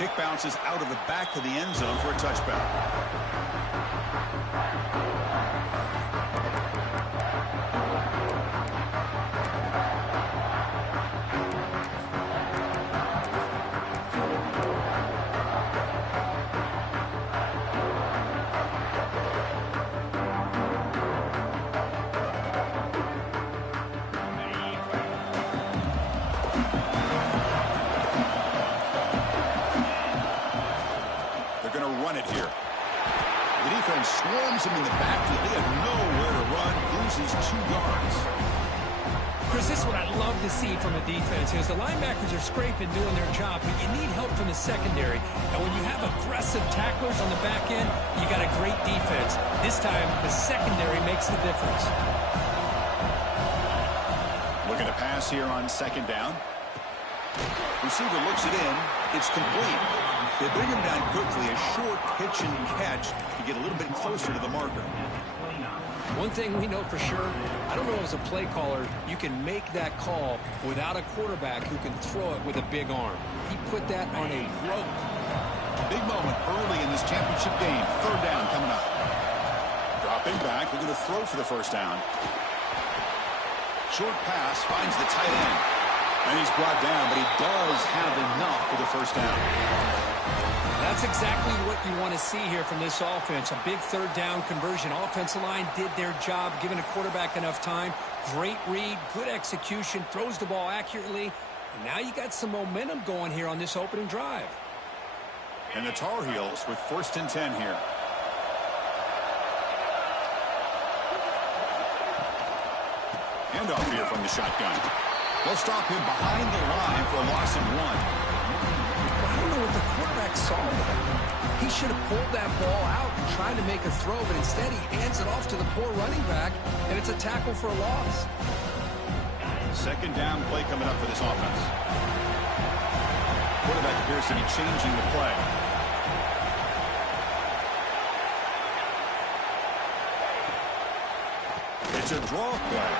Kick bounces out of the back of the end zone for a touchback. Swarms him in the backfield. They have nowhere to run. Loses 2 yards. Chris, this is what I love to see from a defense. Is the linebackers are scraping, doing their job, but you need help from the secondary. And when you have aggressive tacklers on the back end, you got a great defense. This time, the secondary makes the difference. Looking to pass here on 2nd down. Receiver looks it in. It's complete. They bring him down quickly. A short pitch and catch to get a little bit closer to the marker. One thing we know for sure, I don't know as a play caller, you can make that call without a quarterback who can throw it with a big arm. He put that on a rope. Big moment early in this championship game. 3rd down coming up. Dropping back. They're going to throw for the 1st down. Short pass finds the tight end. And he's brought down, but he does have enough for the 1st down. That's exactly what you want to see here from this offense. A big 3rd down conversion. Offensive line did their job, giving a quarterback enough time. Great read, good execution, throws the ball accurately. And now you got some momentum going here on this opening drive. And the Tar Heels with 1st and 10 here. Handoff here from the shotgun. They'll stop him behind the line for a loss of 1. I don't know what the quarterback saw there. He should have pulled that ball out and tried to make a throw, but instead he hands it off to the poor running back, and it's a tackle for a loss. 2nd down play coming up for this offense. Quarterback appears to be changing the play. It's a draw play.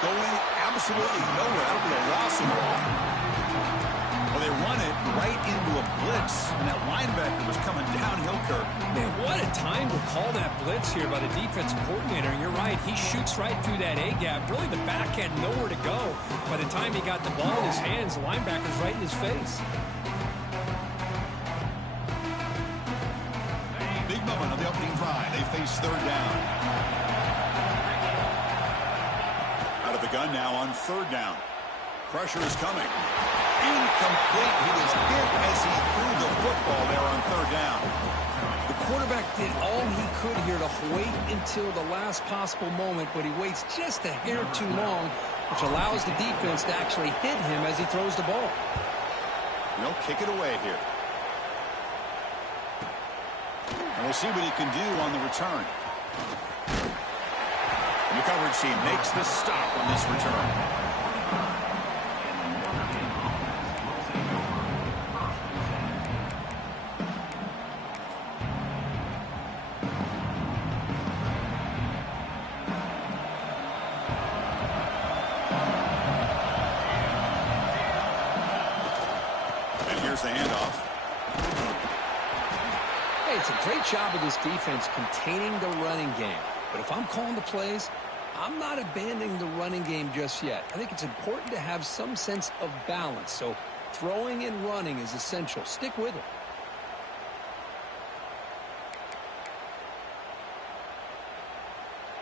Going absolutely nowhere. That'll be a loss of ball. Well, they run it right into a blitz, and that linebacker was coming downhill, Kirk. Man, what a time to call that blitz here by the defensive coordinator. And you're right, he shoots right through that A-gap. Really, the back had nowhere to go. By the time he got the ball in his hands, the linebacker's right in his face. Big moment on the opening drive. They face 3rd down. Out of the gun now on 3rd down. Pressure is coming. Incomplete. He was hit as he threw the football there on 3rd down. The quarterback did all he could here to wait until the last possible moment, but he waits just a hair too long, which allows the defense to actually hit him as he throws the ball. They'll kick it away here. And we'll see what he can do on the return. The coverage team makes the stop on this return. And here's the handoff. Hey, it's a great job of this defense containing the running game. But if I'm calling the plays, I'm not abandoning the running game just yet. I think it's important to have some sense of balance. So throwing and running is essential. Stick with it.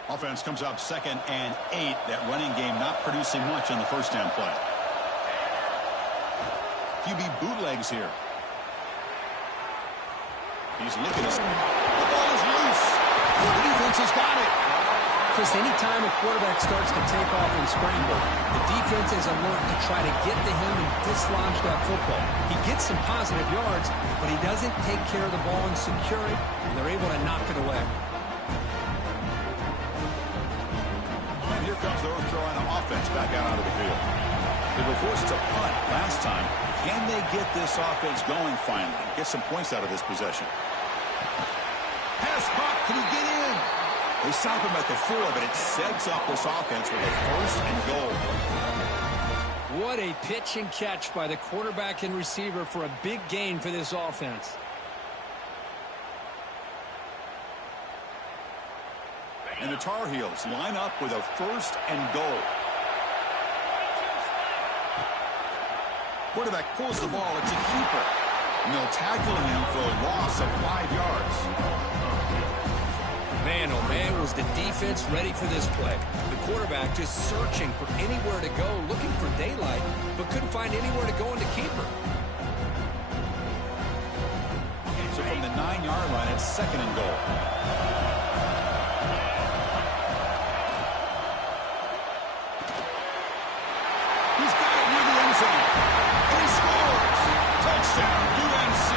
Offense comes up 2nd and 8. That running game not producing much on the 1st down play. QB bootlegs here. He's looking at the ball is loose. The defense has got it. Chris, anytime a quarterback starts to take off and scramble, the defense is alert to try to get to him and dislodge that football. He gets some positive yards, but he doesn't take care of the ball and secure it, and they're able to knock it away. And here comes the North Carolina offense back out onto the field. They were forced to punt last time. Can they get this offense going finally? Get some points out of this possession. Pass caught. Can he get in? They stop him at the 4, but it sets up this offense with a 1st and goal. What a pitch and catch by the quarterback and receiver for a big gain for this offense. And the Tar Heels line up with a 1st and goal. Quarterback pulls the ball. It's a keeper. And they'll tackle him for a loss of 5 yards. Man, oh man, was the defense ready for this play. The quarterback just searching for anywhere to go, looking for daylight, but couldn't find anywhere to go in the keeper. So from the 9-yard line, it's 2nd and goal. He's got it near the end zone. And he scores! Touchdown, UNC!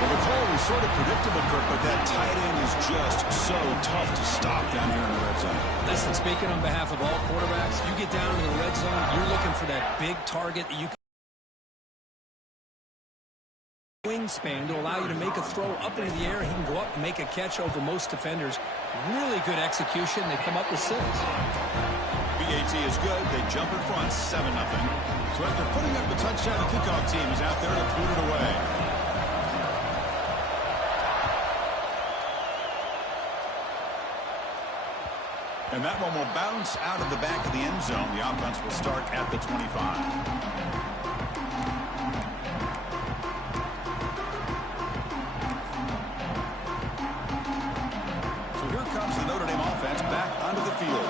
Well, the call was sort of predictable, Kirk, but that tight end is just so tough to stop down here in the red zone. Listen, speaking on behalf of all quarterbacks, you get down to the red zone, you're looking for that big target that you can wingspan to allow you to make a throw up into the air. He can go up and make a catch over most defenders. Really good execution. They come up with 6. BAT is good. They jump in front, 7-0. So after putting up the touchdown, the kickoff team is out there to boot it away. And that one will bounce out of the back of the end zone. The offense will start at the 25. So here comes the Notre Dame offense back onto the field.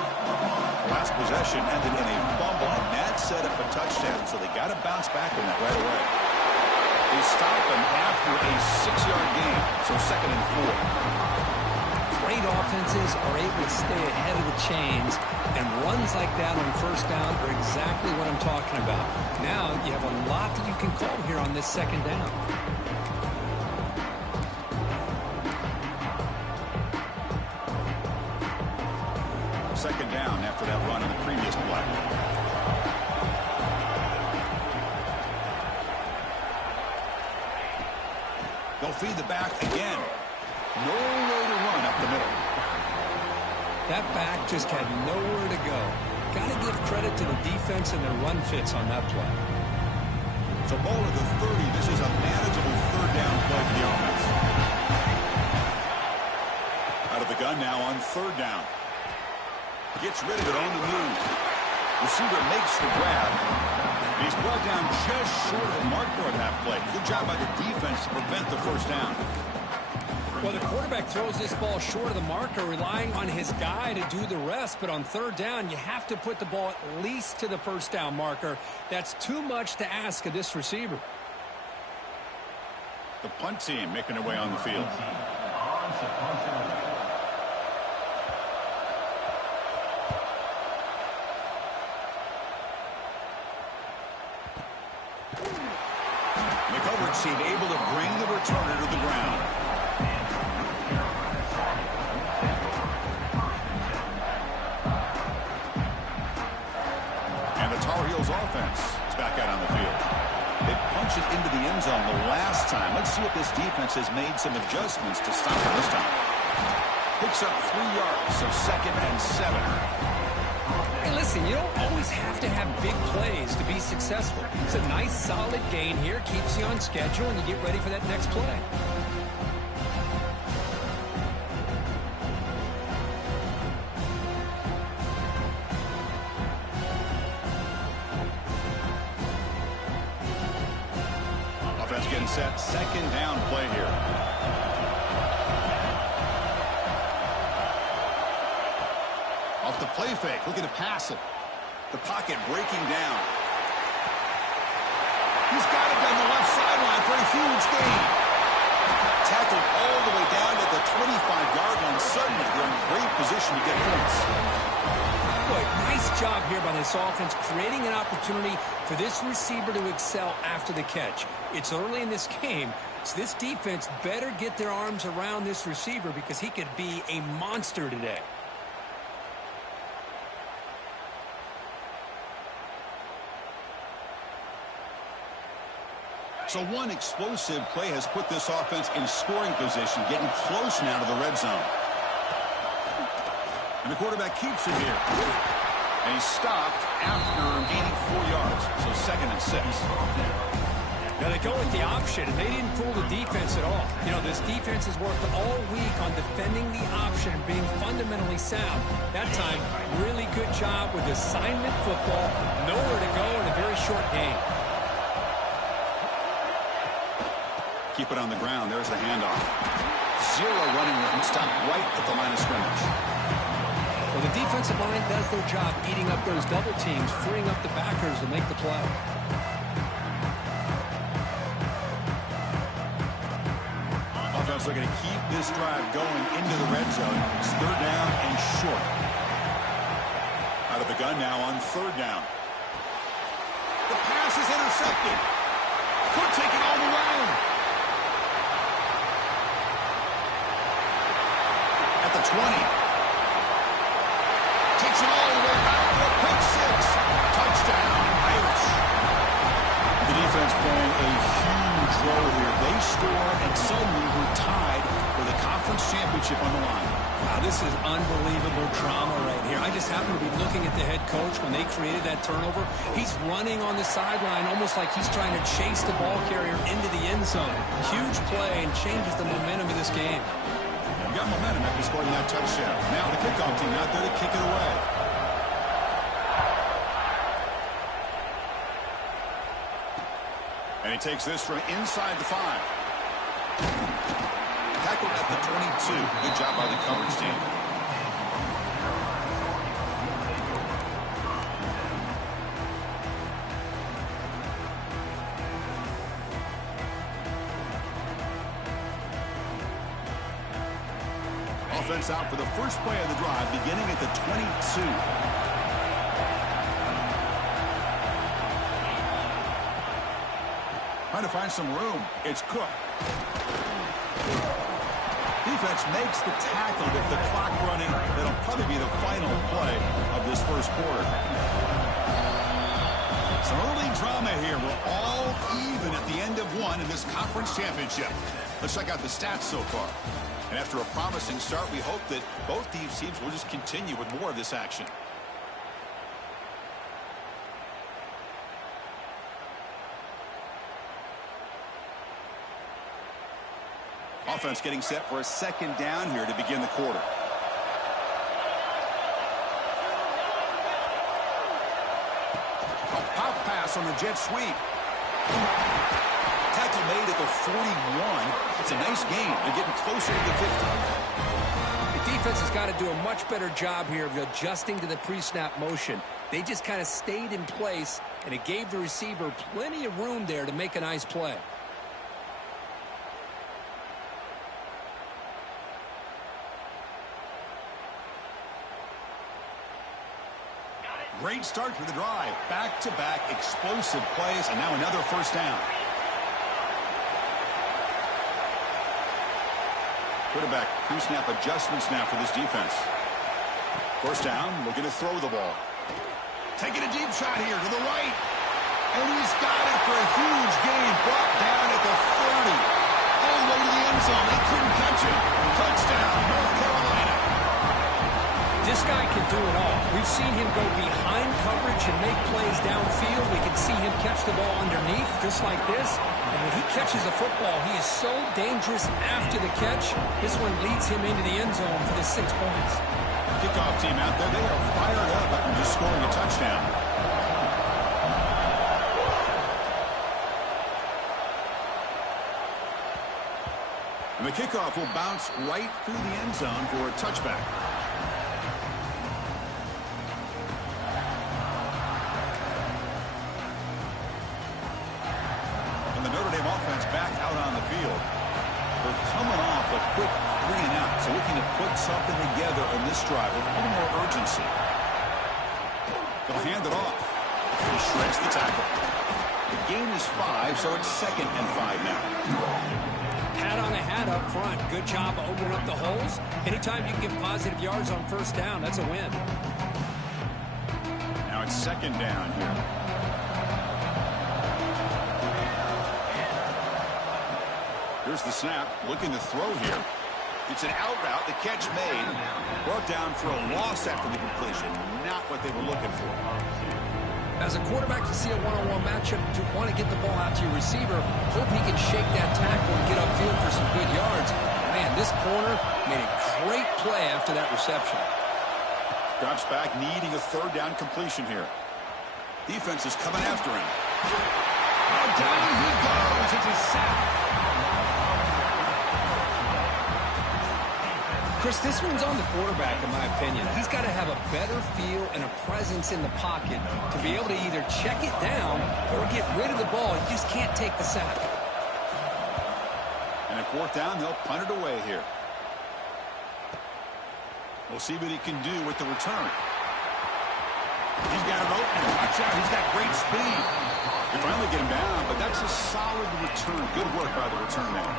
Last possession ended in a fumble, and that set up a touchdown, so they got to bounce back on that right away. They stop them after a 6-yard gain, so 2nd and 4. Great offenses are able to stay ahead of the chains, and runs like that on 1st down are exactly what I'm talking about. Now you have a lot that you can call here on this 2nd down. Second down after that run on the previous play. They'll feed the back again. No way to run up the middle. That back just had nowhere to go. Got to give credit to the defense and their run fits on that play. So ball at the 30. This is a manageable 3rd down play for the offense. Out of the gun now on 3rd down. Gets rid of it on the move. Receiver makes the grab. He's brought down just short of the mark for that play. Good job by the defense to prevent the 1st down. Well, the quarterback throws this ball short of the marker, relying on his guy to do the rest. But on 3rd down, you have to put the ball at least to the 1st down marker. That's too much to ask of this receiver. The punt team making their way on the field. The coverage team able to bring the returner to the ground. And the Tar Heels offense is back out on the field. They punch it into the end zone the last time. Let's see if this defense has made some adjustments to stop it this time. Picks up 3 yards, so 2nd and 7. Hey, listen, you don't always have to have big plays to be successful. It's a nice, solid gain here. Keeps you on schedule, and you get ready for that next play. Offense getting set. 2nd down play here. Off the play fake, looking to pass it. The pocket breaking down. He's got it down the left sideline for a huge gain. Tackled all the way down to the 25-yard line. Suddenly, they're in great position to get points. Boy, nice job here by this offense, creating an opportunity for this receiver to excel after the catch. It's early in this game, so this defense better get their arms around this receiver because he could be a monster today. So one explosive play has put this offense in scoring position, getting close now to the red zone. And the quarterback keeps it here. And he stopped after gaining 4 yards. So 2nd and 6. Now they go with the option, and they didn't fool the defense at all. You know, this defense has worked all week on defending the option and being fundamentally sound. That time, really good job with assignment football. Nowhere to go in a very short game. Keep it on the ground. There's the handoff. 0 running room. Stopped right at the line of scrimmage. Well, the defensive line does their job eating up those double teams, freeing up the backers to make the play. Offense looking to keep this drive going into the red zone. It's 3rd down and short. Out of the gun now on 3rd down. The pass is intercepted. Could take it all the way. At the 20. Takes it all the way back for a pick 6. Touchdown, Irish. The defense playing a huge role here. They score, and suddenly we're tied for the conference championship on the line. Wow, this is unbelievable drama right here. I just happen to be looking at the head coach when they created that turnover. He's running on the sideline almost like he's trying to chase the ball carrier into the end zone. Huge play and changes the momentum of this game. You got momentum after scoring that touchdown. Now the kickoff team out there to kick it away. And he takes this from inside the 5. Tackled at the 22. Good job by the coverage team. Offense out for the first play of the drive, beginning at the 22. Trying to find some room. It's Cook. Defense makes the tackle with the clock running. That'll probably be the final play of this first quarter. Some early drama here. We're all even at the end of one in this conference championship. Let's check out the stats so far. And after a promising start, we hope that both these teams will just continue with more of this action. Offense getting set for a 2nd down here to begin the quarter. A pop pass on the jet sweep. Tackle made at the 41. It's a nice gain. They're getting closer to the 50. The defense has got to do a much better job here of adjusting to the pre-snap motion. They just kind of stayed in place, and it gave the receiver plenty of room there to make a nice play. Great start to the drive. Back-to-back explosive plays, and now another first down. Quarterback pre-snap adjustments now for this defense. First down, looking to throw the ball. Taking a deep shot here to the right. And he's got it for a huge gain. Brought down at the 30. All the way to the end zone. They couldn't catch him. Touchdown, North Carolina. This guy can do it all. We've seen him go behind coverage and make plays downfield. We can see him catch the ball underneath, just like this. And when he catches a football, he is so dangerous after the catch. This one leads him into the end zone for the 6 points. Kickoff team out there, they are fired up after just scoring a touchdown. And the kickoff will bounce right through the end zone for a touchback. And the Notre Dame offense back out on the field. They're coming off a quick 3-and-out, so looking to put something together on this drive with a little more urgency. They'll hand it off. He shreds the tackle. The gain is 5, so it's 2nd and 5 now. Hat on a hat up front. Good job opening up the holes. Anytime you can get positive yards on first down, that's a win. Now it's 2nd down here. Here's the snap. Looking to throw here. It's an out route. The catch made. Brought down for a loss after the completion. Not what they were looking for. As a quarterback, to see a one-on-one matchup, you want to get the ball out to your receiver. Hope he can shake that tackle and get upfield for some good yards. Man, this corner made a great play after that reception. Drops back, needing a third down completion here. Defense is coming after him. And down he goes. It's a sack. Chris, this one's on the quarterback, in my opinion. He's got to have a better feel and a presence in the pocket to be able to either check it down or get rid of the ball. He just can't take the sack. And at fourth down, they'll punt it away here. We'll see what he can do with the return. He's got an opening. Watch out. He's got great speed. They finally get him down, but that's a solid return. Good work by the return man.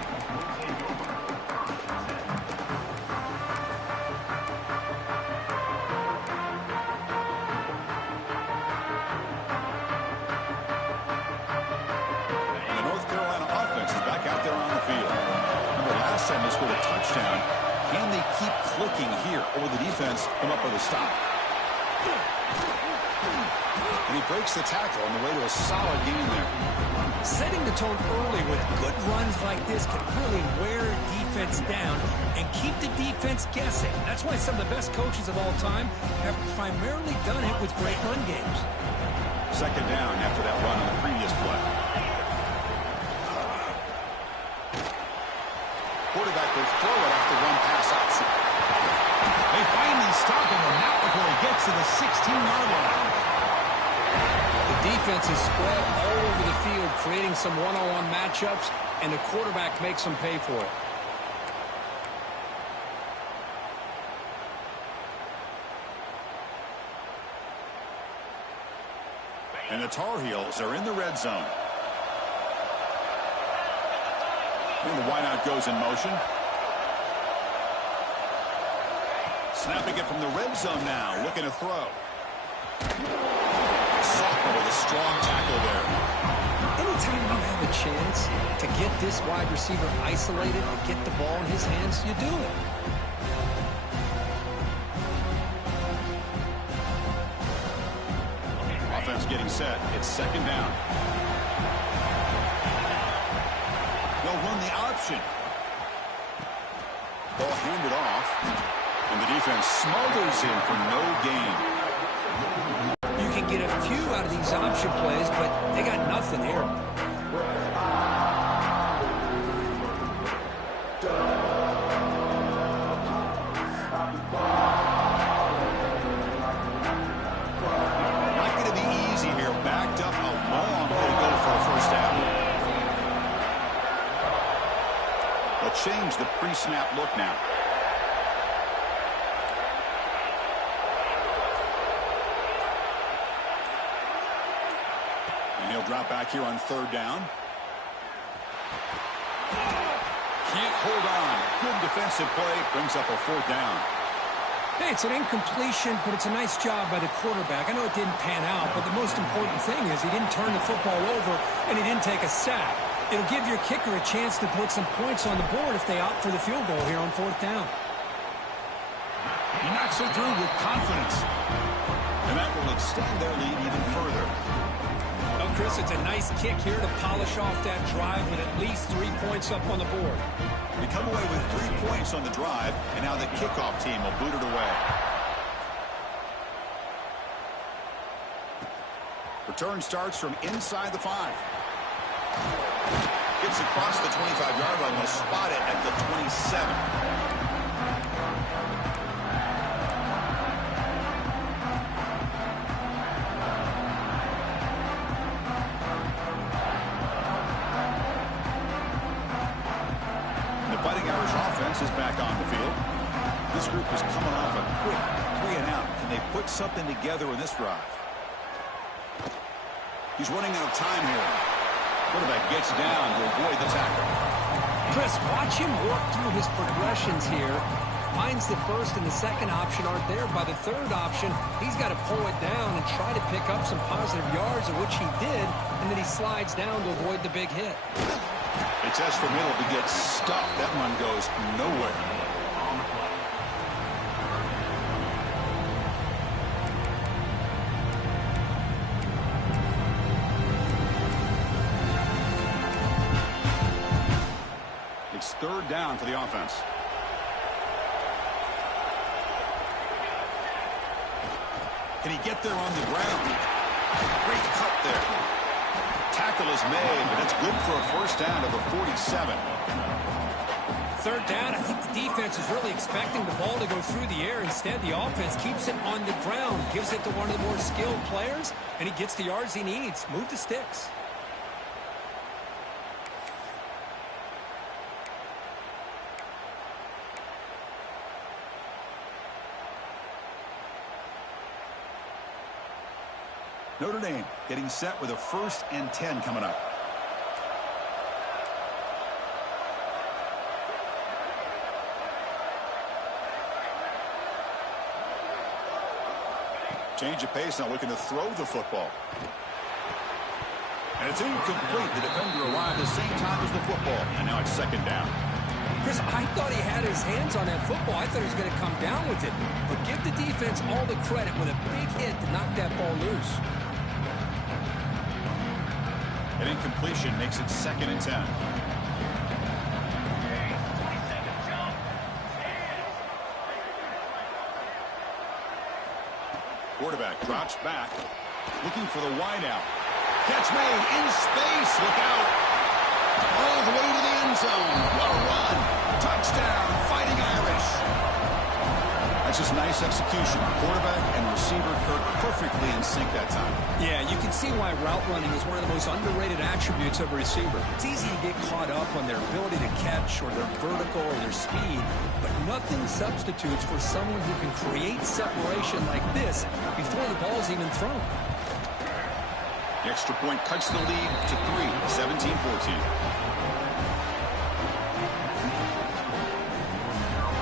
This with a touchdown. Can they keep clicking here, or will the defense come up with a stop? And he breaks the tackle on the way to a solid gain there. Setting the tone early with good runs like this can really wear a defense down and keep the defense guessing. That's why some of the best coaches of all time have primarily done it with great run games. Second down after that run on the previous play. Quarterback will throw it off the run-pass option. They finally stop him, and not before he gets to the 16-yard line. The defense is spread all over the field, creating some one-on-one matchups, and the quarterback makes them pay for it. And the Tar Heels are in the red zone. And the wideout goes in motion. Snapping it from the red zone now. Looking to throw. Sophomore with a strong tackle there. Anytime you have a chance to get this wide receiver isolated and get the ball in his hands, you do it. Offense getting set. It's second down. They'll run the option. Ball handed off. And the defense smothers him for no gain. You can get a few out of these option plays, but they got nothing here. Not going to be easy here. Backed up a long way to go for a first down. They'll change the pre-snap look now. And he'll drop back here on third down. Can't hold on. Good defensive play. Brings up a fourth down. Hey, it's an incompletion, but it's a nice job by the quarterback. I know it didn't pan out, but the most important thing is he didn't turn the football over and he didn't take a sack. It'll give your kicker a chance to put some points on the board if they opt for the field goal here on fourth down. He knocks it through with confidence. And that will extend their lead even further. Well, Chris, it's a nice kick here to polish off that drive with at least 3 points up on the board. They come away with 3 points on the drive, and now the kickoff team will boot it away. Return starts from inside the 5. Gets across the 25-yard line. Will spot it at the 27. Is back on the field. This group is coming off a quick 3 and out. Can they put something together in this drive? He's running out of time here. Quarterback gets down to avoid the tackle. Chris, watch him work through his progressions here. Finds the first and the second option aren't there. By the third option, he's got to pull it down and try to pick up some positive yards, of which he did, and then he slides down to avoid the big hit. It's as for Middle to get stuck. That one goes nowhere. third down for the offense. Can he get there on the ground? Great cut there. Tackle is made, but that's good for a first down of the 47. Third down, I think the defense is really expecting the ball to go through the air. Instead, the offense keeps it on the ground, gives it to one of the more skilled players, and he gets the yards he needs. Move the sticks. Notre Dame getting set with a 1st and 10 coming up. Change of pace, now looking to throw the football. And it's incomplete. The defender arrived at the same time as the football. And now it's 2nd down. Chris, I thought he had his hands on that football. I thought he was going to come down with it. But give the defense all the credit with a big hit to knock that ball loose. An incompletion makes it 2nd and 10. Quarterback drops back, looking for the wideout. Catch made in space. Look out. All the way to the end zone. What a run. Touchdown, Fighting Irish. That's just nice execution. Quarterback and receiver perfectly in sync that time. Yeah, you can see why route running is one of the most underrated attributes of a receiver. It's easy to get caught up on their ability to catch or their vertical or their speed, but nothing substitutes for someone who can create separation like this before the ball's even thrown. The extra point cuts the lead to 3, 17-14.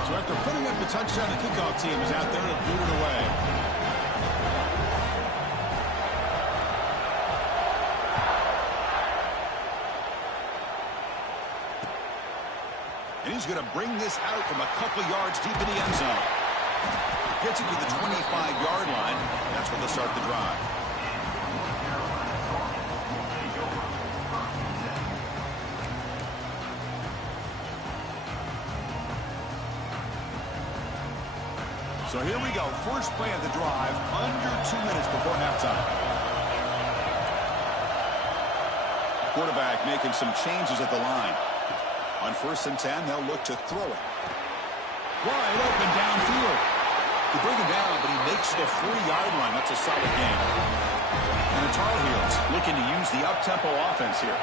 So after putting up the touchdown, the kickoff team is out there to boot it away. And he's going to bring this out from a couple yards deep in the end zone. Gets it to the 25-yard line. That's where they'll start the drive. So here we go. First play of the drive, under 2 minutes before halftime. Quarterback making some changes at the line. On 1st and 10, they'll look to throw it. Wide open downfield. They bring him down, but he makes the 40-yard line. That's a solid game. And the Tar Heels looking to use the up-tempo offense here.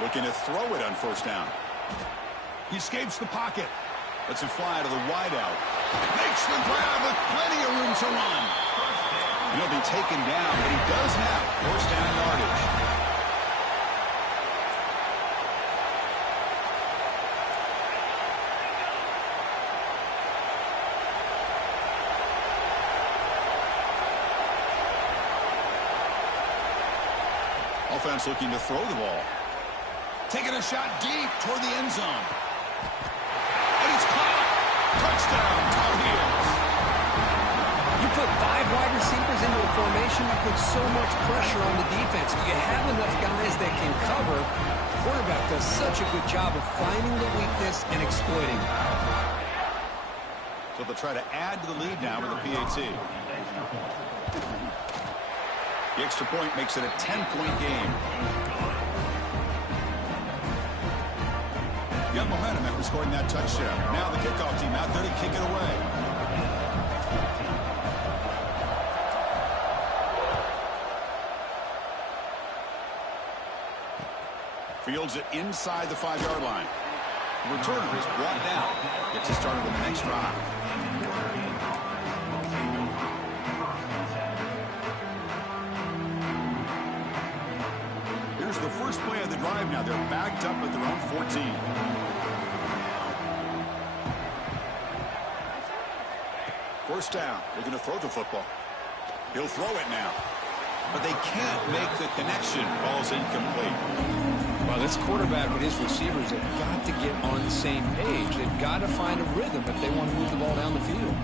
Looking to throw it on 1st down. He escapes the pocket. Lets it fly to the wideout. Makes the grab with plenty of room to run. He'll be taken down, but he does have 1st down yardage. Offense looking to throw the ball. Taking a shot deep toward the end zone. And it's caught. Touchdown, Tar Heels. You put 5 wide receivers into a formation, you put so much pressure on the defense. Do you have enough guys that can cover? The quarterback does such a good job of finding the weakness and exploiting it. So they'll try to add to the lead now with a PAT. The extra point makes it a 10-point game. Got momentum after scoring that touchdown. Now the kickoff team out there to kick it away. Fields it inside the 5-yard line. The returner is brought down. Gets us started with the next drive. Here's the first play of the drive now. They're backed up at their own 14. First down. They're going to throw the football. He'll throw it now. But they can't make the connection. Ball's incomplete. Well, this quarterback and his receivers have got to get on the same page. They've got to find a rhythm if they want to move the ball down the field.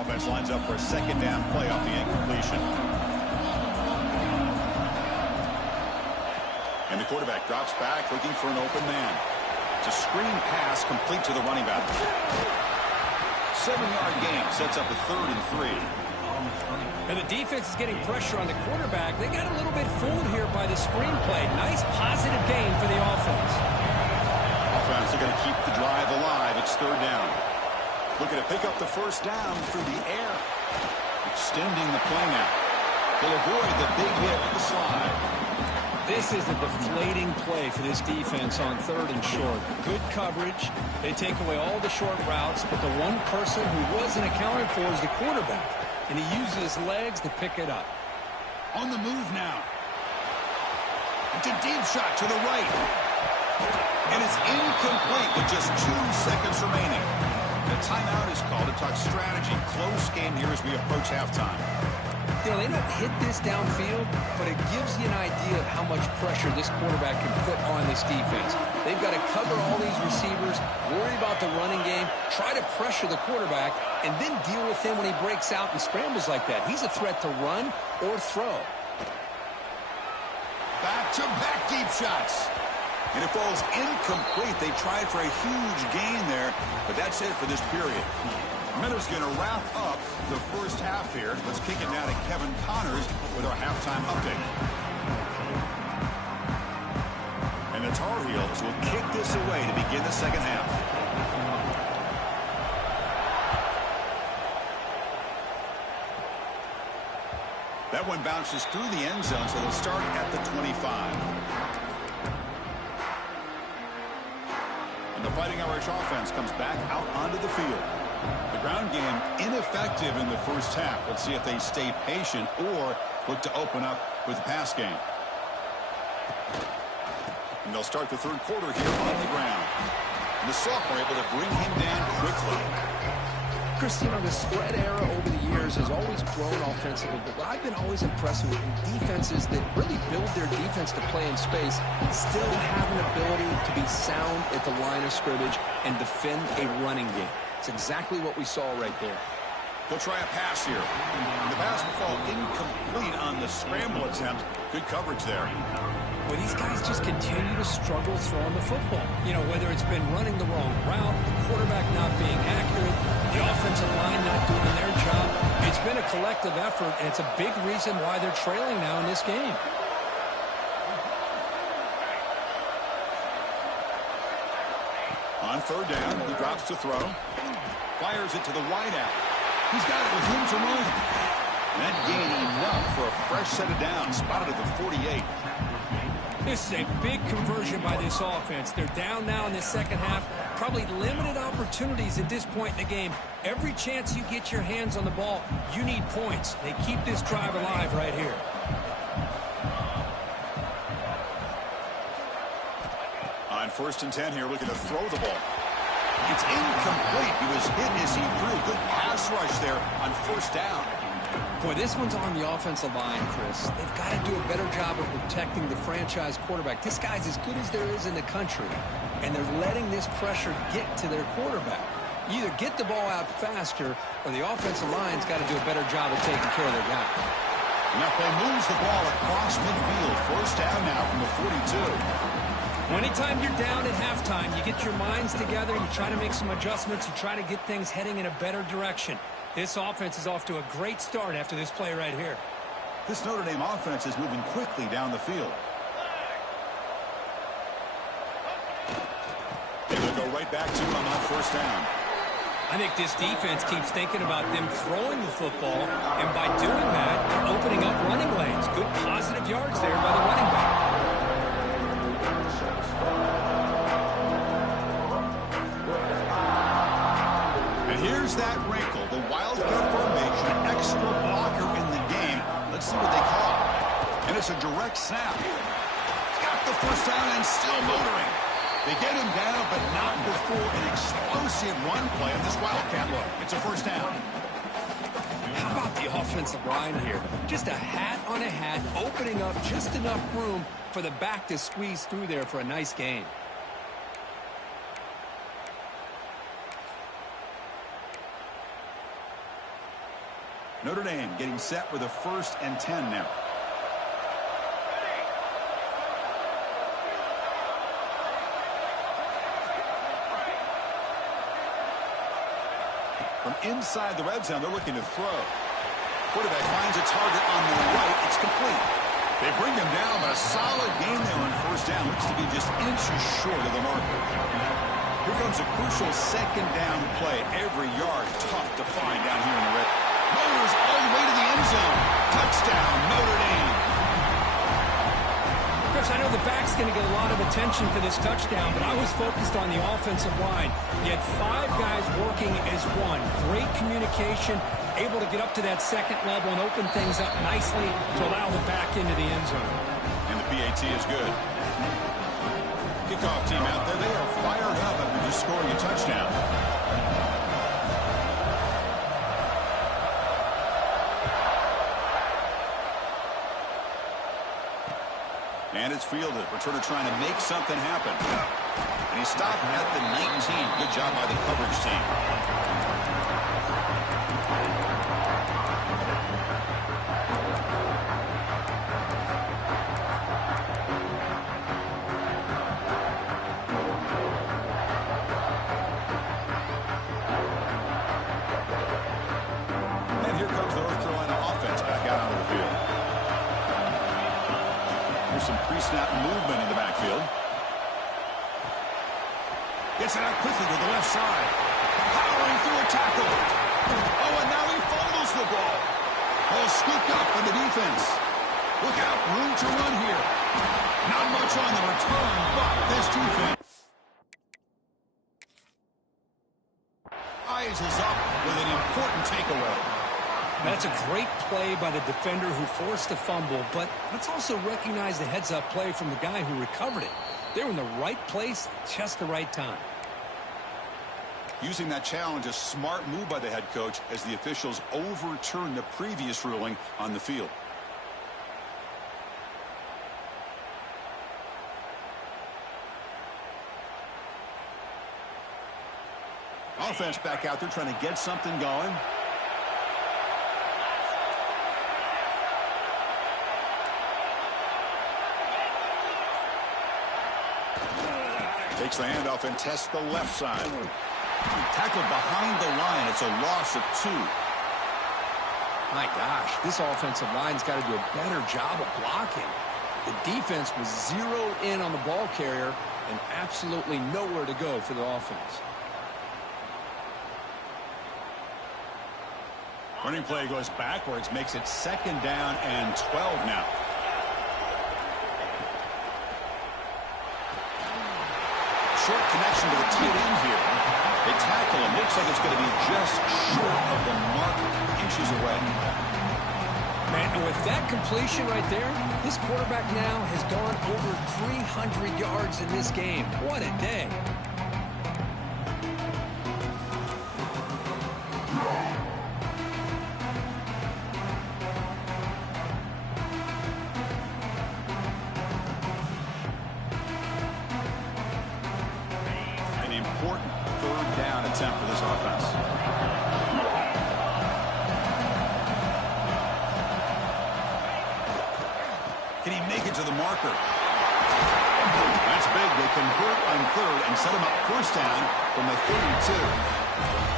Offense offense lines up for a second down play off the incompletion. And the quarterback drops back looking for an open man. It's a screen pass complete to the running back. 7-yard gain sets up a 3rd and 3. And the defense is getting pressure on the quarterback. They got a little bit fooled here by the screen play. Nice positive gain for the offense. Offense are going to keep the drive alive. It's 3rd down. Looking to pick up the 1st down through the air. Extending the play now. They'll avoid the big hit with the slide. This is a deflating play for this defense on 3rd and short. Good coverage. They take away all the short routes, but the one person who wasn't accounted for is the quarterback. And he uses his legs to pick it up. On the move now. It's a deep shot to the right. And it's incomplete with just 2 seconds remaining. The timeout is called to talk strategy. Close game here as we approach halftime. You know, they don't hit this downfield, but it gives you an idea of how much pressure this quarterback can put on this defense. They've got to cover all these receivers, worry about the running game, try to pressure the quarterback, and then deal with him when he breaks out and scrambles like that. He's a threat to run or throw. Back-to-back deep shots. And it falls incomplete. They tried for a huge gain there, but that's it for this period. Miller's going to wrap up the 1st half here. Let's kick it now to Kevin Connors with our halftime update. And the Tar Heels will kick this away to begin the 2nd half. That one bounces through the end zone, so they'll start at the 25. And the Fighting Irish offense comes back out onto the field. The ground game ineffective in the 1st half. Let's see if they stay patient or look to open up with the pass game. And they'll start the 3rd quarter here on the ground. And the sophomore able to bring him down quickly. Chris, you know, the spread era over the years has always grown offensively, but what I've been always impressed with defenses that really build their defense to play in space still have an ability to be sound at the line of scrimmage and defend a running game. It's exactly what we saw right there. They'll try a pass here. The pass will fall incomplete on the scramble attempt. Good coverage there. Well, these guys just continue to struggle throwing the football. You know, whether it's been running the wrong route, the quarterback not being accurate, the offensive line not doing their job. It's been a collective effort, and it's a big reason why they're trailing now in this game. On 3rd down, he drops to throw. Fires it to the wideout. He's got it with room to run. That gain enough for a fresh set of downs. Spotted at the 48. This is a big conversion by this offense. They're down now in the 2nd half. Probably limited opportunities at this point in the game. Every chance you get your hands on the ball, you need points. They keep this drive alive right here. On 1st and 10 here, looking to throw the ball. It's incomplete. He was hit as he threw. Good pass rush there on 1st down. Boy, this one's on the offensive line, Chris. They've got to do a better job of protecting the franchise quarterback. This guy's as good as there is in the country, and they're letting this pressure get to their quarterback. You either get the ball out faster, or the offensive line's got to do a better job of taking care of their guy. Now play moves the ball across midfield. 1st down now from the 42. Anytime you're down at halftime, you get your minds together, you try to make some adjustments, you try to get things heading in a better direction. This offense is off to a great start after this play right here. This Notre Dame offense is moving quickly down the field. They will go right back to him on 1st down. I think this defense keeps thinking about them throwing the football, and by doing that, they're opening up running lanes. Good positive yards there by the running back. Here's that wrinkle, the wildcat formation, extra blocker in the game. Let's see what they call it. And it's a direct snap. Got the 1st down and still motoring. They get him down, but not before an explosive run play on this wildcat look. It's a 1st down. How about the offensive line here? Just a hat on a hat, opening up just enough room for the back to squeeze through there for a nice gain. Notre Dame getting set with a 1st and 10 now. From inside the red zone, they're looking to throw. Quarterback finds a target on the right. It's complete. They bring him down, but a solid game there on 1st down. Looks to be just inches short of the marker. Here comes a crucial 2nd down play. Every yard tough to find down here in the red. Motors all the way to the end zone. Touchdown, Notre Dame. Chris, I know the back's going to get a lot of attention for this touchdown, but I was focused on the offensive line. You had 5 guys working as one. Great communication, able to get up to that 2nd level and open things up nicely to allow the back into the end zone. And the PAT is good. Kickoff team out there, they are fired up after just scoring a touchdown. And it's fielded. Returner trying to make something happen. And he stopped at the 19. Good job by the coverage team. And here comes the North Carolina offense back out onto the field. Some pre-snap movement in the backfield. Gets it out quickly to the left side. Powering through a tackle. Oh, and now he fumbles the ball. Ball scooped up by the defense. Look out, room to run here. Not much on the return, but this defense rises up with an important takeaway. That's a great play by the defender who forced the fumble, but let's also recognize the heads-up play from the guy who recovered it. They were in the right place at just the right time. Using that challenge, a smart move by the head coach as the officials overturned the previous ruling on the field. Offense back out there trying to get something going. Takes the handoff and tests the left side. Tackled behind the line. It's a loss of 2. My gosh, this offensive line's got to do a better job of blocking. The defense was zeroed in on the ball carrier and absolutely nowhere to go for the offense. Running play goes backwards, makes it 2nd down and 12 now. Short connection to the tight end here. They tackle him. Looks like it's going to be just short of the mark, inches away. Man, and with that completion right there, this quarterback now has gone over 300 yards in this game. What a day. Important 3rd down attempt for this offense. Can he make it to the marker? That's big. They convert on 3rd and set him up 1st down from the 32.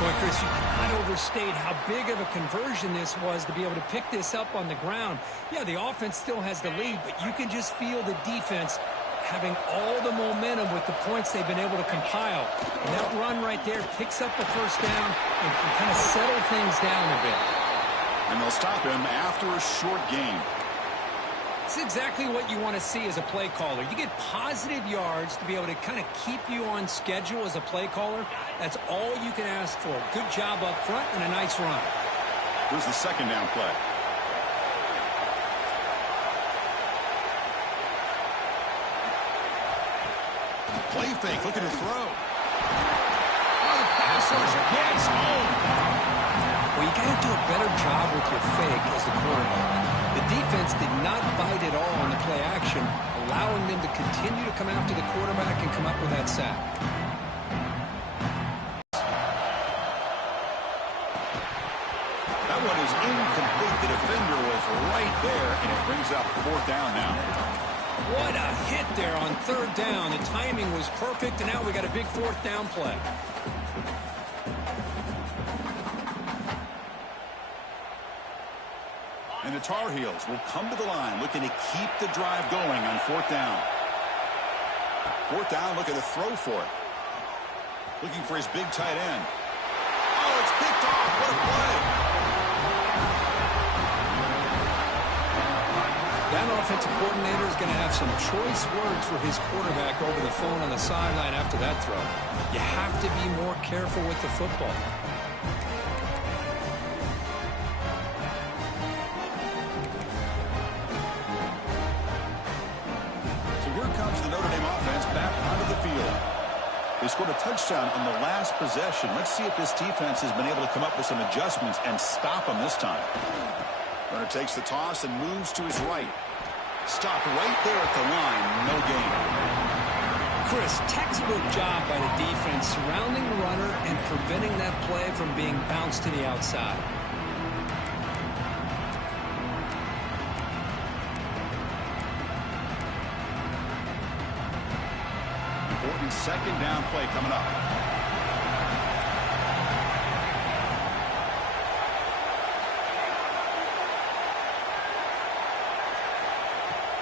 Boy, Chris, you cannot overstate how big of a conversion this was to be able to pick this up on the ground. Yeah, the offense still has the lead, but you can just feel the defense having all the momentum with the points they've been able to compile. And that run right there picks up the 1st down and can kind of settle things down a bit. And they'll stop him after a short gain. It's exactly what you want to see as a play caller. You get positive yards to be able to kind of keep you on schedule as a play caller. That's all you can ask for. Good job up front and a nice run. Here's the 2nd down play. Play fake, looking to throw. Oh, the pass rush gets home. Well, you got to do a better job with your fake as the quarterback. The defense did not bite at all on the play action, allowing them to continue to come after the quarterback and come up with that sack. That one is incomplete. The defender was right there, and it brings up 4th down now. What a hit there on 3rd down. The timing was perfect, and now we got a big 4th down play. And the Tar Heels will come to the line looking to keep the drive going on 4th down. 4th down, looking to throw for it. Looking for his big tight end. Oh, it's picked off. What a play. That offensive coordinator is going to have some choice words for his quarterback over the phone on the sideline after that throw. You have to be more careful with the football. So here comes the Notre Dame offense back onto the field. They scored a touchdown on the last possession. Let's see if this defense has been able to come up with some adjustments and stop them this time. Runner takes the toss and moves to his right. Stopped right there at the line. No gain. Chris, textbook job by the defense surrounding the runner and preventing that play from being bounced to the outside. Important 2nd down play coming up.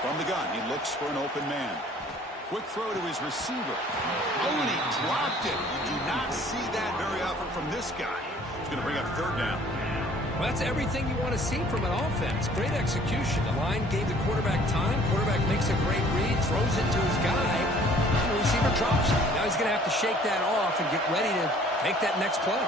From the gun, he looks for an open man. Quick throw to his receiver. Oh, and he dropped it. You do not see that very often from this guy. He's going to bring up 3rd down. Well, that's everything you want to see from an offense. Great execution. The line gave the quarterback time. Quarterback makes a great read, throws it to his guy. And the receiver drops it. Now he's going to have to shake that off and get ready to make that next play.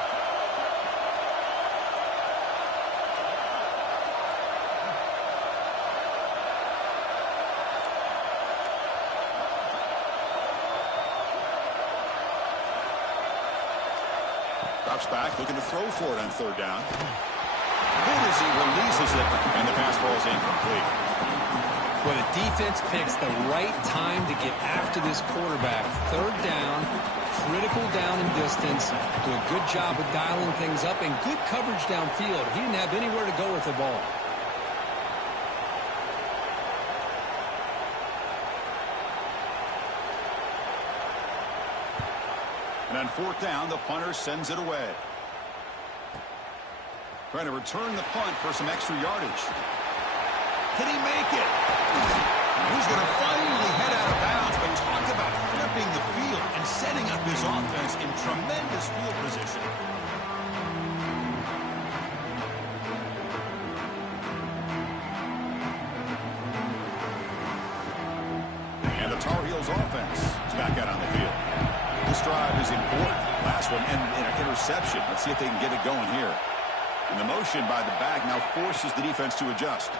Drops back, looking to throw for it on 3rd down. Good as he releases it, and the pass ball is incomplete. Well, the defense picks the right time to get after this quarterback. 3rd down, critical down and distance. Do a good job of dialing things up and good coverage downfield. He didn't have anywhere to go with the ball. And on 4th down, the punter sends it away. Trying to return the punt for some extra yardage. Can he make it? He's going to finally head out of bounds, but talk about flipping the field and setting up his offense in tremendous field position. And the Tar Heels offense is back out on the field. This drive is important. Last one, and an interception. Let's see if they can get it going here. And the motion by the back now forces the defense to adjust.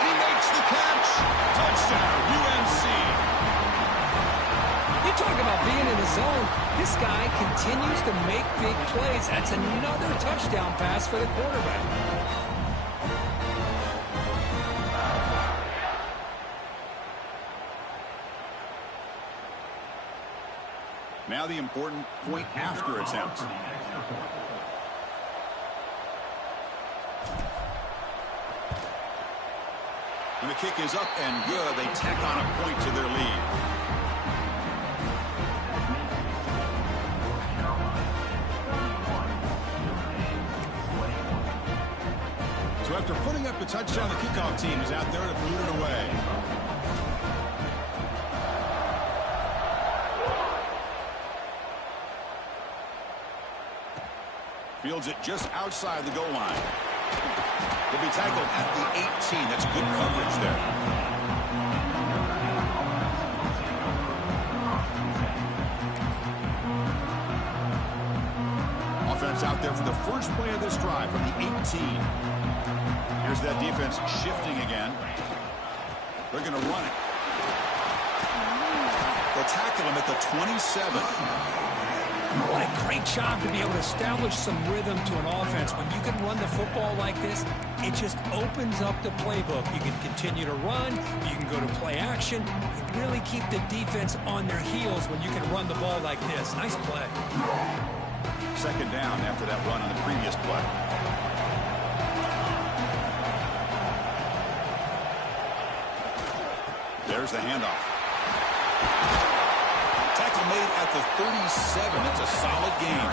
He makes the catch. Touchdown, UNC. You talk about being in the zone. This guy continues to make big plays. That's another touchdown pass for the quarterback. Now the important point after attempt. And the kick is up and good. They tack on a point to their lead. So after putting up a touchdown, the kickoff team is out there to boot it away. Fields it just outside the goal line. Will be tackled at the 18. That's good coverage there. Offense out there for the first play of this drive from the 18. Here's that defense shifting again. They're going to run it. They'll tackle him at the 27. What a great job to be able to establish some rhythm to an offense. When you can run the football like this, it just opens up the playbook. You can continue to run. You can go to play action. You really keep the defense on their heels when you can run the ball like this. Nice play. Second down after that run on the previous play. There's the handoff. Tackle made at the 37. It's a solid game.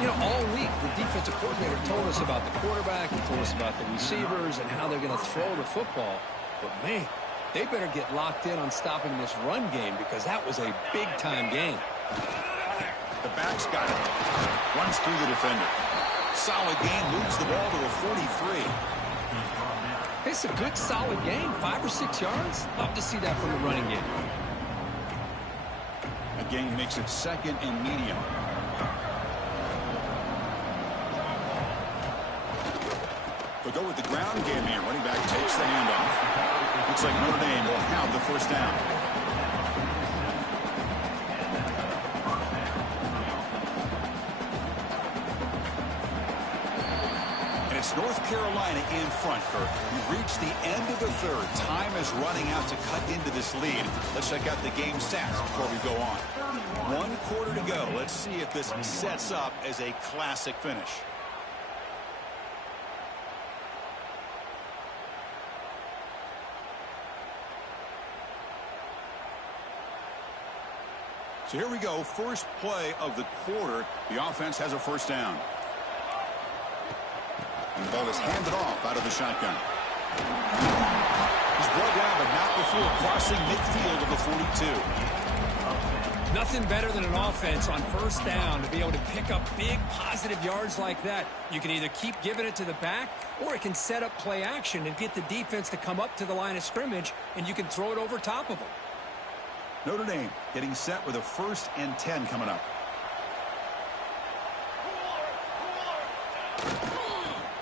You know, all week, the defensive coordinator told us about the quarterback. He told us about the receivers and how they're going to throw the football. But, man, they better get locked in on stopping this run game because that was a big-time game. The back's got it. Runs through the defender. Solid game. Moves the ball to the 43. It's a good, solid game. 5 or 6 yards. Love to see that from the running game. A gain makes it second and medium. They'll go with the ground game here. Running back takes the handoff. Looks like Notre Dame will have the first down. And it's North Carolina in front, Kirk. We've reached the end of the third. Time is running out to cut into this lead. Let's check out the game stats before we go on. 1 quarter to go. Let's see if this sets up as a classic finish. So here we go. First play of the quarter. The offense has a first down. And the ball is handed off out of the shotgun. He's brought down, but not before crossing midfield of the 42. Nothing better than an offense on first down to be able to pick up big positive yards like that. You can either keep giving it to the back, or it can set up play action and get the defense to come up to the line of scrimmage, and you can throw it over top of them. Notre Dame getting set with a 1st and 10 coming up.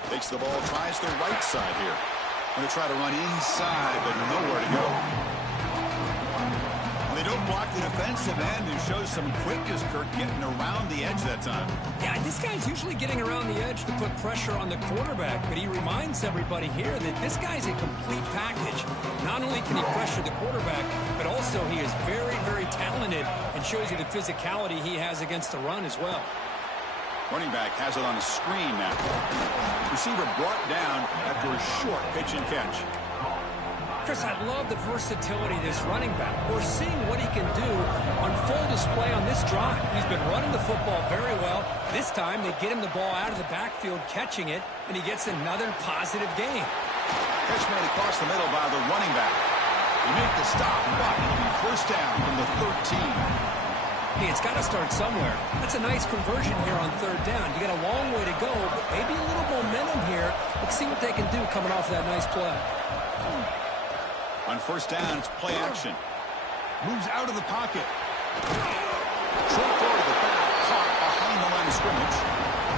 Takes the ball, tries the right side here. Going to try to run inside, but nowhere to go. Well, they don't block the defensive end and shows some quickness, Kirk, getting around the edge that time. Yeah, this guy's usually getting around the edge to put pressure on the quarterback, but he reminds everybody here that this guy's a complete package. Not only can he pressure the quarterback, but also he is very, very talented and shows you the physicality he has against the run as well. Running back has it on a screen now. Receiver brought down after a short pitch and catch. Chris, I love the versatility of this running back. We're seeing what he can do on full display on this drive. He's been running the football very well. This time, they get him the ball out of the backfield, catching it, and he gets another positive gain. Catch made across the middle by the running back. He make the stop, but it'll be first down from the 13. Hey, it's got to start somewhere. That's a nice conversion here on third down. You got a long way to go, but maybe a little momentum here. Let's see what they can do coming off that nice play. On first down, it's play action. Moves out of the pocket. Short throw to the back, caught behind the line of scrimmage.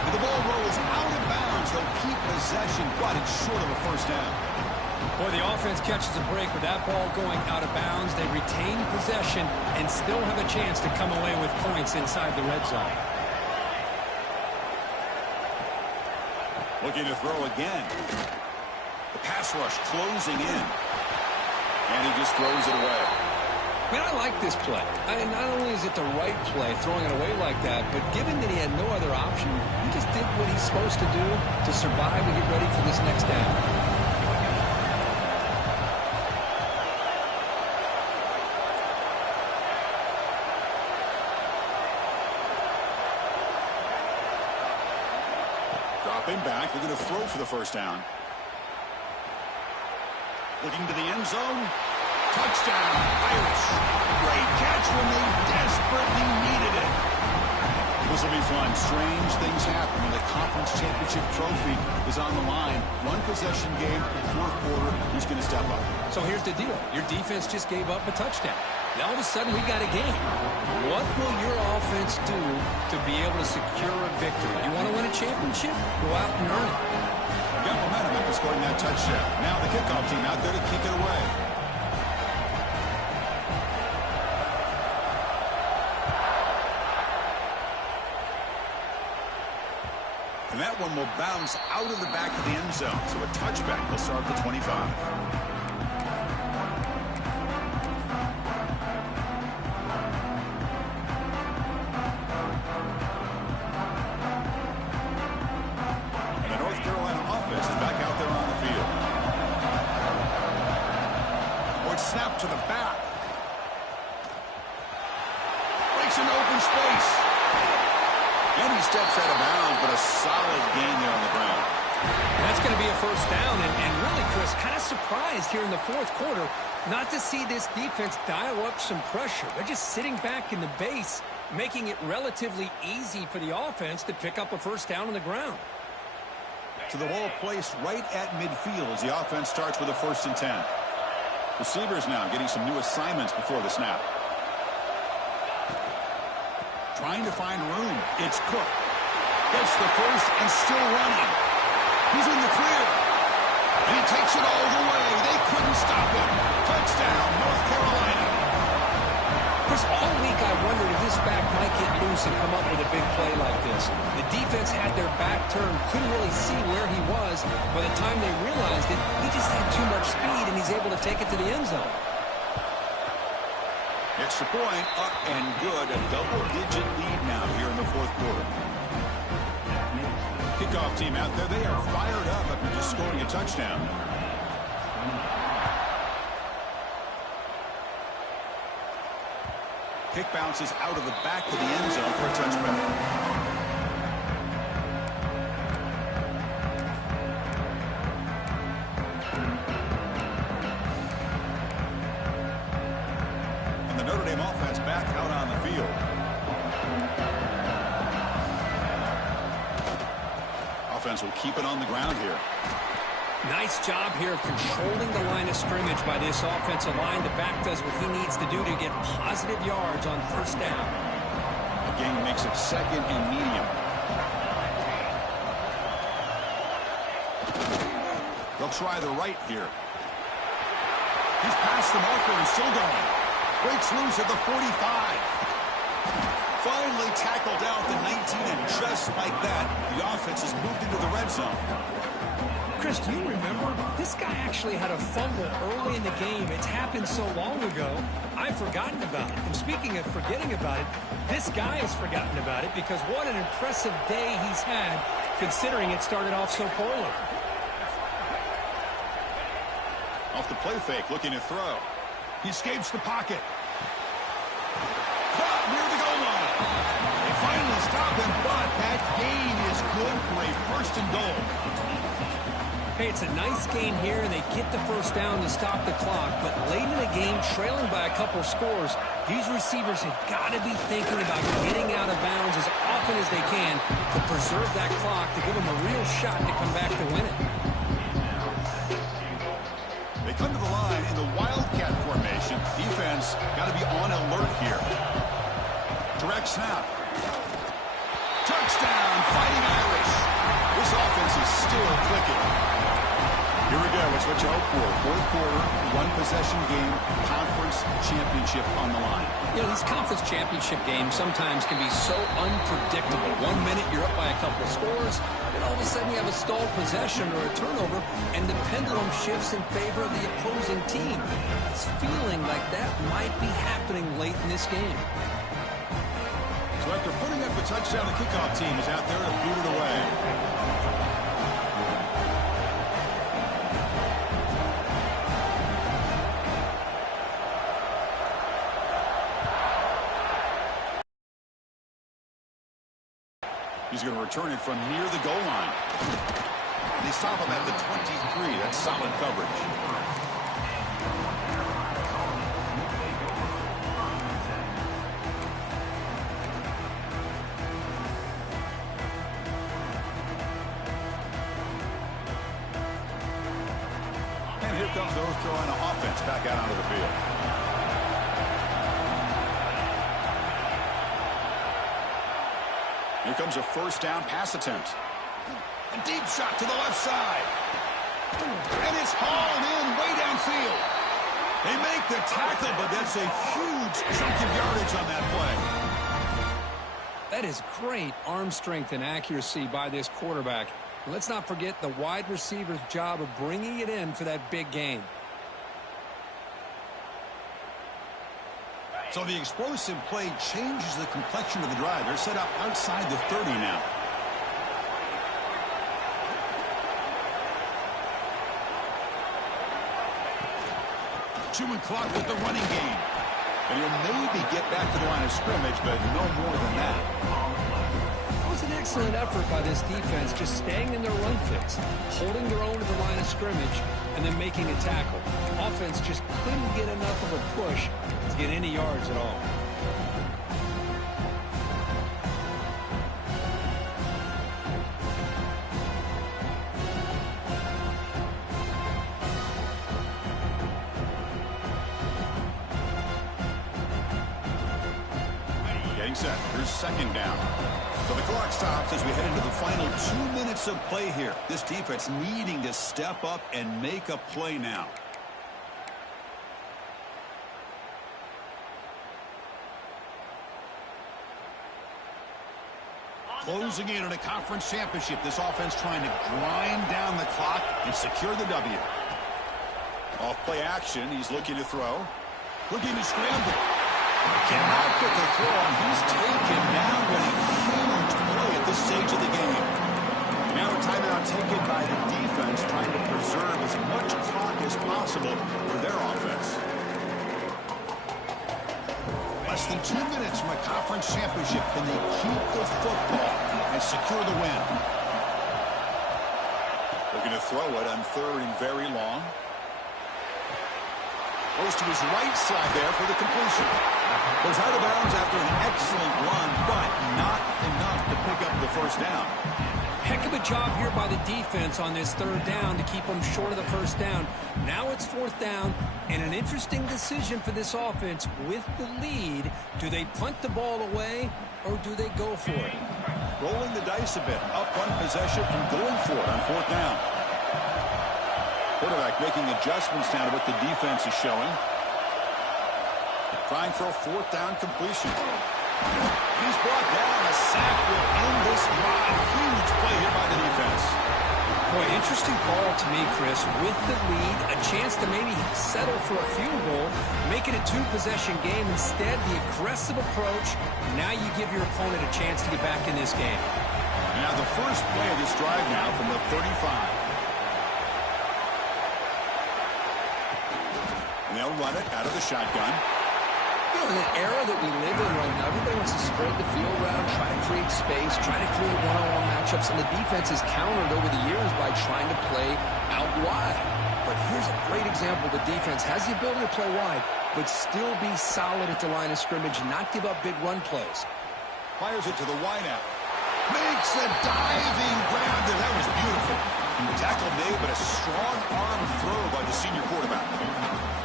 And the ball rolls out of bounds. They'll keep possession, but it's short of a first down. Boy, the offense catches a break with that ball going out of bounds. They retain possession and still have a chance to come away with points inside the red zone. Looking to throw again. The pass rush closing in. And he just throws it away. Man, I like this play. Not only is it the right play, throwing it away like that, but given that he had no other option, he just did what he's supposed to do to survive and get ready for this next down. Dropping back, looking to throw for the first down. Looking to the end zone. Touchdown, Irish. Great catch when they desperately needed it. This will be fun. Strange things happen when the conference championship trophy is on the line. One possession game, fourth quarter. Who's going to step up? So here's the deal. Your defense just gave up a touchdown. Now all of a sudden we got a game. What will your offense do to be able to secure a victory? You want to win a championship? Go out and earn it. Got momentum after scoring that touchdown. Now the kickoff team out there to kick it away. And that one will bounce out of the back of the end zone. So a touchback will start the 25. to the back. Breaks into open space. And he steps out of bounds, but a solid gain there on the ground. That's going to be a first down, and really, Chris, kind of surprised here in the fourth quarter not to see this defense dial up some pressure. They're just sitting back in the base, making it relatively easy for the offense to pick up a first down on the ground. To the ball placed right at midfield as the offense starts with a 1st and 10. Receivers now getting some new assignments before the snap. Trying to find room. It's Cook. Gets the first and still running. He's in the clear. And he takes it all the way. They couldn't stop him. Touchdown, North Carolina. Chris, all week I wondered if this back might get loose and come up with a big play like this. The defense had their back turned, couldn't really see where he was. By the time they realized it, he just had too much speed, and he's able to take it to the end zone. Extra point, up and good. A double-digit lead now here in the fourth quarter. Kickoff team out there. They are fired up after just scoring a touchdown. Kick bounces out of the back of the end zone for a touchback. Notre Dame offense back out on the field. Offense will keep it on the ground here. Nice job here of controlling the line of scrimmage by this offensive line. The back does what he needs to do to get positive yards on first down. Again, makes it 2nd and medium. They'll try the right here. He's past the marker and still going. Breaks loose at the 45. Finally tackled out the 19, and just like that, the offense has moved into the red zone. Chris, do you remember? This guy actually had a fumble early in the game. It's happened so long ago, I've forgotten about it. And speaking of forgetting about it, this guy has forgotten about it because what an impressive day he's had, considering it started off so poorly. Off the play fake, looking to throw. He escapes the pocket. Caught near the goal line. They finally stop him, but that gain is good for a 1st and goal. Hey, it's a nice gain here, and they get the first down to stop the clock. But late in the game, trailing by a couple scores, these receivers have got to be thinking about getting out of bounds as often as they can to preserve that clock, to give them a real shot to come back to win it. They come to the line in the Wildcat formation. Defense got to be on alert here. Direct snap. Touchdown, Fighting Irish. This offense is still clicking. Here we go. It's what you hope for. Fourth quarter, 1-possession game, conference championship on the line. You know, these conference championship games sometimes can be so unpredictable. 1 minute you're up by a couple of scores, then all of a sudden you have a stalled possession or a turnover, and the pendulum shifts in favor of the opposing team. It's feeling like that might be happening late in this game. So after putting up the touchdown, the kickoff team is out there to boot it away. He's going to return it from near the goal line. They stop him at the 23. That's solid coverage. And here comes North Carolina offense back out onto the field. Here comes a first down pass attempt. A deep shot to the left side. And it's hauled in way downfield. They make the tackle, but that's a huge chunk of yardage on that play. That is great arm strength and accuracy by this quarterback. And let's not forget the wide receiver's job of bringing it in for that big gain. So the explosive play changes the complexion of the drive. They're set up outside the 30 now. chewing clock with the running game. And he'll maybe get back to the line of scrimmage, but no more than that. It was an excellent effort by this defense, just staying in their run fix, holding their own to the line of scrimmage, and then making a tackle. Offense just couldn't get enough of a push to get any yards at all. Set. Here's second down. So the clock stops as we head into the final 2 minutes of play here. This defense needing to step up and make a play now. Closing in on a conference championship, this offense trying to grind down the clock and secure the W. Off play action, he's looking to throw. Looking to scramble. Cannot get the throw on. He's taken down with a huge play at this stage of the game. Now a timeout taken by the defense, trying to preserve as much clock as possible for their offense. Less than 2 minutes from a conference championship. Can they keep the football and secure the win? Looking to throw it on third and very long. Goes to his right side there for the completion. Goes out of bounds after an excellent run, but not enough to pick up the first down. Heck of a job here by the defense on this third down to keep them short of the first down. Now it's fourth down, and an interesting decision for this offense with the lead. Do they punt the ball away, or do they go for it? Rolling the dice a bit, up one possession and going for it on fourth down. Quarterback making adjustments now to what the defense is showing. Trying for a fourth down completion. He's brought down. A sack will end this drive. Huge play here by the defense. Boy, interesting call to me, Chris. With the lead, a chance to maybe settle for a field goal, make it a two-possession game. Instead, the aggressive approach. Now you give your opponent a chance to get back in this game. Now the first play of this drive now from the 35. They'll run it out of the shotgun. You know, in the era that we live in right now, everybody wants to spread the field around, try to create space, try to create one-on-one matchups, and the defense has countered over the years by trying to play out wide. But here's a great example. The defense has the ability to play wide, but still be solid at the line of scrimmage, not give up big run plays. Fires it to the wideout. Makes a diving grab there. That was beautiful. Tackle made, but a strong arm throw by the senior quarterback.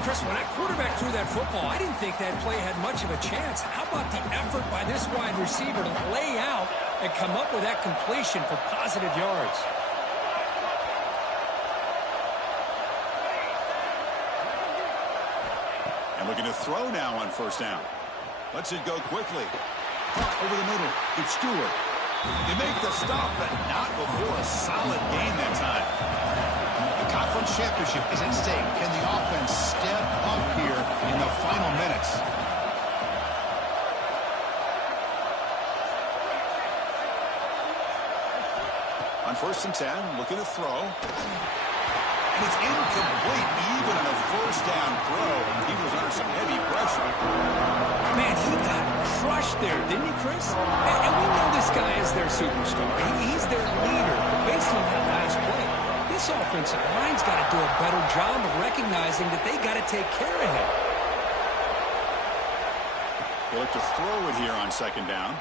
Chris, when that quarterback threw that football, I didn't think that play had much of a chance. How about the effort by this wide receiver to lay out and come up with that completion for positive yards? And looking to throw now on first down. Lets it go quickly. Caught over the middle. It's Stewart. They make the stop, but not before a solid game that time. The conference championship is at stake. Can the offense step up here in the final minutes? On first and 10, looking to throw. And it's incomplete, even on a first down throw. He was under some heavy pressure. Man, he got crushed there, didn't he, Chris? And we know this guy is their superstar. He's their leader. But based on that last play, this offensive line's got to do a better job of recognizing that they got to take care of him. They look to throw it here on second down.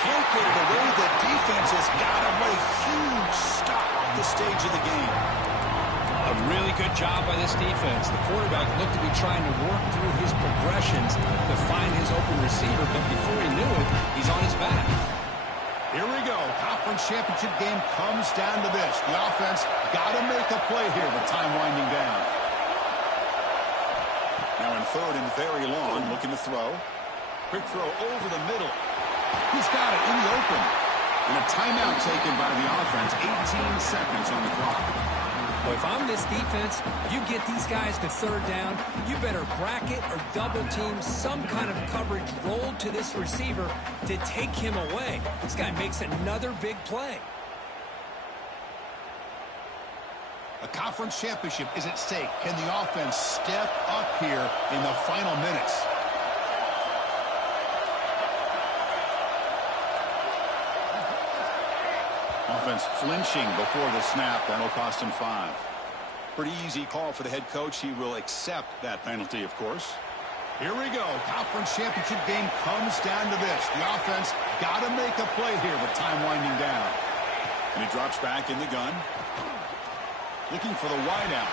Can't get it away. The defense has got him. What a huge stop at this stage of the game. A really good job by this defense. The quarterback looked to be trying to work through his progressions to find his open receiver, but before he knew it, he's on his back. Here we go. Conference championship game comes down to this. The offense got to make a play here with time winding down. Now in third and very long, looking to throw. Quick throw over the middle. He's got it in the open. And a timeout taken by the offense. 18 seconds on the clock. Well, if I'm this defense, you get these guys to third down, you better bracket or double team some kind of coverage rolled to this receiver to take him away. This guy makes another big play. A conference championship is at stake. Can the offense step up here in the final minutes? Offense flinching before the snap. That'll cost him 5. Pretty easy call for the head coach. He will accept that penalty, of course. Here we go. Conference championship game comes down to this. The offense got to make a play here with time winding down. And he drops back in the gun. Looking for the wideout.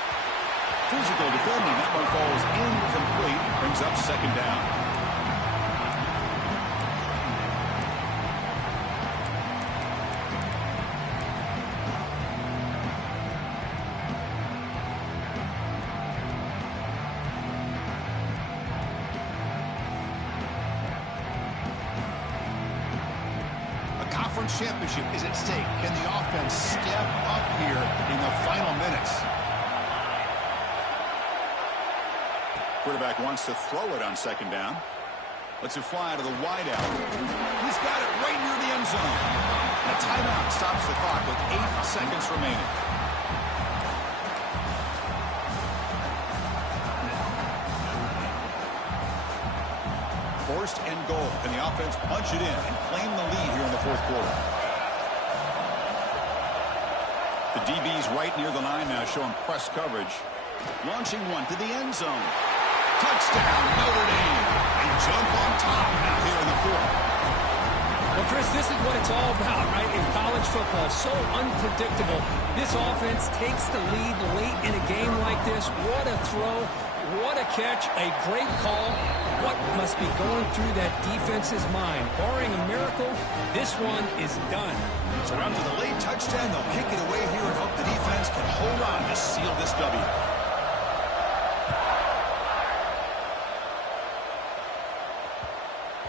Physical defending. That one falls incomplete. Brings up second down. Championship is at stake. Can the offense step up here in the final minutes? Quarterback wants to throw it on second down. Lets it fly to the wideout. He's got it right near the end zone. A timeout stops the clock with 8 seconds remaining. First and goal. Can the offense punch it in and claim the lead here in the fourth quarter? The DB's right near the line now, showing press coverage. Launching one to the end zone. Touchdown, Notre Dame. They jump on top now here in the fourth. Well, Chris, this is what it's all about, right? In college football, so unpredictable. This offense takes the lead late in a game like this. What a throw. What a catch. A great call. What must be going through that defense's mind? Barring a miracle, this one is done. So after the late touchdown, they'll kick it away here and hope the defense can hold on to seal this W.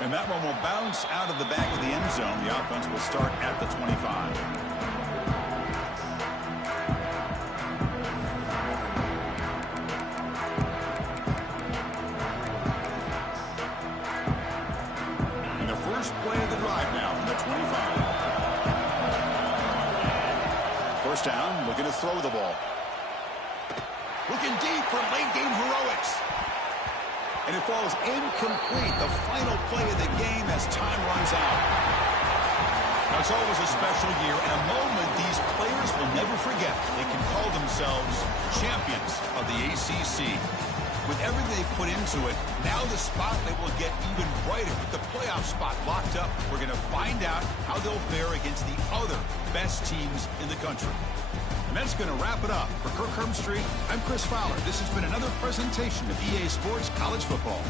And that one will bounce out of the back of the end zone. The offense will start at the 25. First down, looking to throw the ball. Looking deep for late-game heroics. And it falls incomplete, the final play of the game as time runs out. Now, it's always a special year and a moment these players will never forget. They can call themselves champions of the ACC. With everything they've put into it, now the spotlight will get even brighter. With the playoff spot locked up, we're going to find out how they'll fare against the other best teams in the country. And that's going to wrap it up. For Kirk Herbstreit, I'm Chris Fowler. This has been another presentation of EA Sports College Football.